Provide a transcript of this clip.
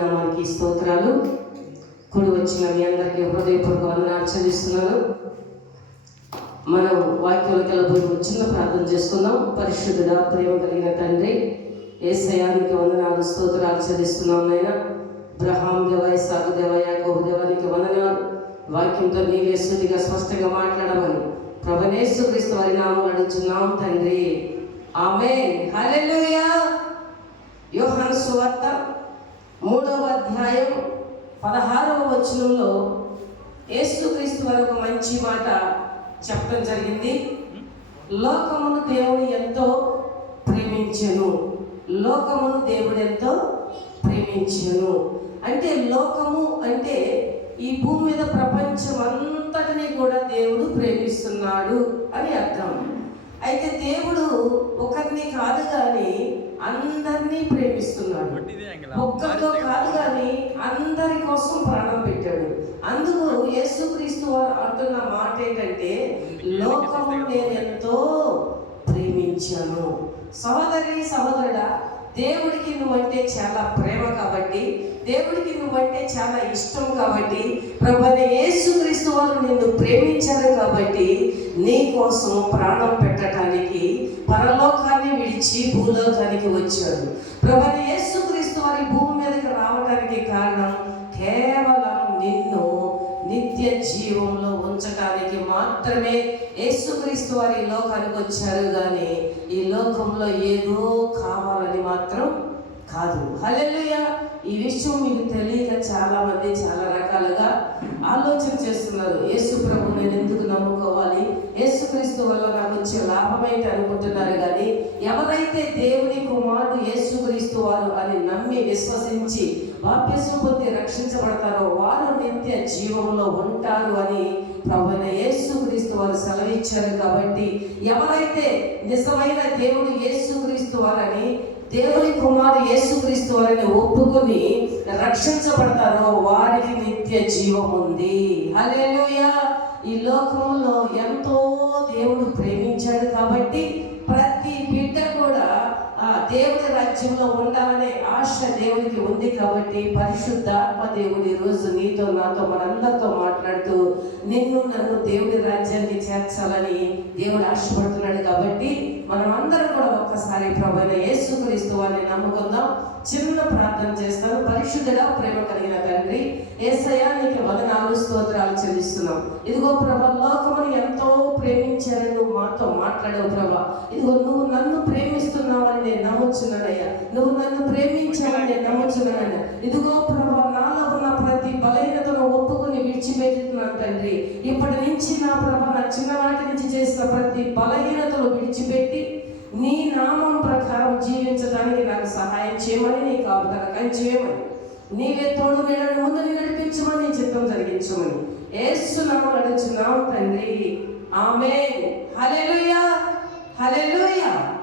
నామానికి స్తోత్రాలు. కూడి వచ్చిన మీ అందరికీ హృదయపూర్వక వందనాలు చెల్లిస్తున్నాను. మనం వాక్యంలోకి వెళ్ళబోయి చిన్న ప్రార్థన చేసుకుందాం పరిశుద్ధుడ ప్రేమ కలిగిన తండ్రి ఏ సయానికి వందనాలు స్తోత్రాలు చెల్లిస్తున్నాం నాయన. బ్రహాం దేవ సాగు దేవ యాకోబు దేవానికి వందనాలు. వాక్యంతో నీవే సూటిగా స్పష్టంగా మాట్లాడమని ప్రభనేశ్వ క్రీస్తు వారి నామం అడుగుతున్నాం తండ్రి. ఆమె హల్లెలూయా. సువార్త మూడవ అధ్యాయం పదహారవ వచనంలో యేసుక్రీస్తు వరకు మంచి మాట చెప్పడం జరిగింది. లోకమును దేవుడు ఎంతో ప్రేమించను. లోకమును దేవుడు ఎంతో ప్రేమించను. అంటే లోకము అంటే ఈ భూమి మీద ప్రపంచం అంతటిని కూడా దేవుడు ప్రేమిస్తున్నాడు అని అర్థం. అయితే దేవుడు ఒకరిని కాదు కానీ ప్రేమిస్తున్నాడు. ఒక్కరితో కాదు కానీ అందరి కోసం ప్రాణం పెట్టాడు. అందుకు యేసుక్రీస్తు వారు అంటున్న మాట ఏంటంటే లోకము నేను ఎంతో ప్రేమించాను. సహోదరి సహోదరుడా దేవుడికి నువ్వంటే చాలా ప్రేమ కాబట్టి దేవుడికి నువ్వంటే చాలా ఇష్టం కాబట్టి ప్రభుని యేసుక్రీస్తు వారు నిన్ను ప్రేమించారు కాబట్టి నీ కోసం ప్రాణం పెట్టడానికి పరలోకాన్ని విడిచి భూలోకానికి ప్రభా యేసుక్రీస్తు వారి భూమి మీదకి రావడానికి కారణం కేవలం నిన్ను నిత్య జీవంలో ఉంచడానికి మాత్రమే యేసుక్రీస్తు వారి లోకానికి వచ్చారు కానీ ఈ లోకంలో ఏదో కావాలని మాత్రం కాదు. హలెలుయ ఈ విషయం మీకు తెలియక చాలా మంది చాలా రకాలుగా ఆలోచన చేస్తున్నారు. యేసు ప్రభు నేను ఎందుకు నమ్ముకోవాలి? యేసుక్రీస్తు వల్ల నాకు వచ్చే లాభం ఏంటి అనుకుంటున్నారు కానీ ఎవరైతే దేవుని కుమారుడు యేసుక్రీస్తు వారు అని నమ్మి విశ్వసించి బాప్యసం పొంది రక్షించబడతారో వారు నిత్య జీవంలో ఉంటారు అని ప్రభువైన యేసుక్రీస్తు వారు సెలవిచ్చారు కాబట్టి ఎవరైతే నిజమైన దేవుడు యేసుక్రీస్తు వారని దేవుని కుమారు యేసుక్రీస్తు వారిని ఒప్పుకొని రక్షించబడతారో వారికి నిత్య జీవం ఉంది. హల్లెలూయా! ఈ లోకంలో ఎంతో దేవుడు ప్రేమించాడు కాబట్టి ప్రతి బిడ్డ కూడా ఆ దేవుడి రాజ్యంలో ఉండాలనే ఆశ దేవుడికి ఉంది కాబట్టి పరిశుద్ధాత్మ దేవుడు ఈరోజు రోజు నీతో నాతో మనందరితో మాట్లాడుతూ నిన్ను నన్ను దేవుడి రాజ్యానికి చేర్చాలని దేవుడు ఆశపడుతున్నాడు కాబట్టి మనం అందరం కూడా ఒక్కసారి ప్రభైన యేసుక్రీస్తు వారిని నమ్ముకుందాం. చిన్న ప్రార్థన చేస్తాను. పరిశుద్ధుడా ప్రేమ కలిగిన తండ్రి ఏసయ్యా నీకు వదనాలు చెల్లిస్తున్నాం ఇదిగో ప్రభ లోకమును ఎంతో ప్రేమించారని నువ్వు మాతో మాట్లాడావు ప్రభ. ఇదిగో నువ్వు నన్ను ప్రేమిస్తున్నావని నేను నమ్ముచున్నానయ్యా. నువ్వు నన్ను ప్రేమించావని నేను నమ్ముచున్నానయ్యా. ఇదిగో ప్రభ నాలో ఉన్న ప్రతి బలహీనతను ఒప్పుకొని విడిచిపెట్టుతున్నాను తండ్రి. ఇప్పటి నుంచి నా ప్రభ నా చిన్ననాటి నుంచి చేసిన ప్రతి బలహీనతను విడిచిపెట్టి నీ నామం ప్రకారం జీవించడానికి నాకు సహాయం చేయమని నీ కాపుదల చేయమని. నీవే తోడు నీడని ముందు నీ నడిపించమని చిత్తం జరిగించమని. ఏసు నామం తండ్రి. ఆమె హల్లెలూయా. హల్లెలూయా.